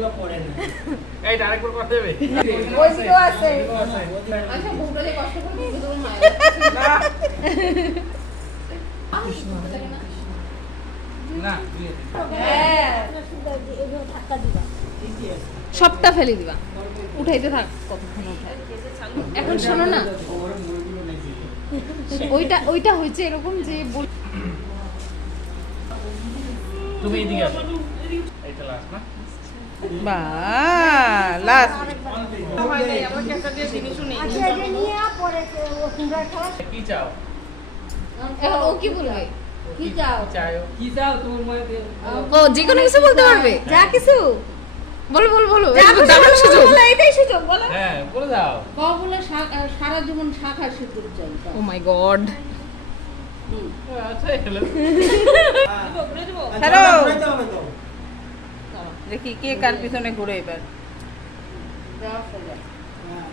ওগুলো পড়ে না। এই আরেকবার কথা দেবে ওইদিকেও আছে। আচ্ছা বউটা যে কষ্ট করে বুঝে দেবো মায়ের না হ্যাঁ সবটা ফেলে দিবা উঠাইতে থাক কতক্ষণ উঠায় এখন শোনো না ওইটা হয়েছে এরকম যে তুমি এদিকে আসো এইটা লাস্ট না বা লাস্ট কি চাও এখন ও কি বলবে কি চাও চাও কি চাও তোমার মনে ও যে কোনো কিছু বলতে পারবে যা কিছু বলো বলো বলো যা এই তো খুশি দারুণ বলো, সুযোগ বলো, এটাই সুযোগ বলো। হ্যাঁ বলে দাও বলে সারা জীবন শাক আর সিদ্ধ চাই ও মাই গড আচ্ছা হ্যালো হ্যালো। ঘুরাইতে হবে তো। দেখি কে কার পিছনে ঘুরে এবার। দেওয়া সোজা। হ্যাঁ।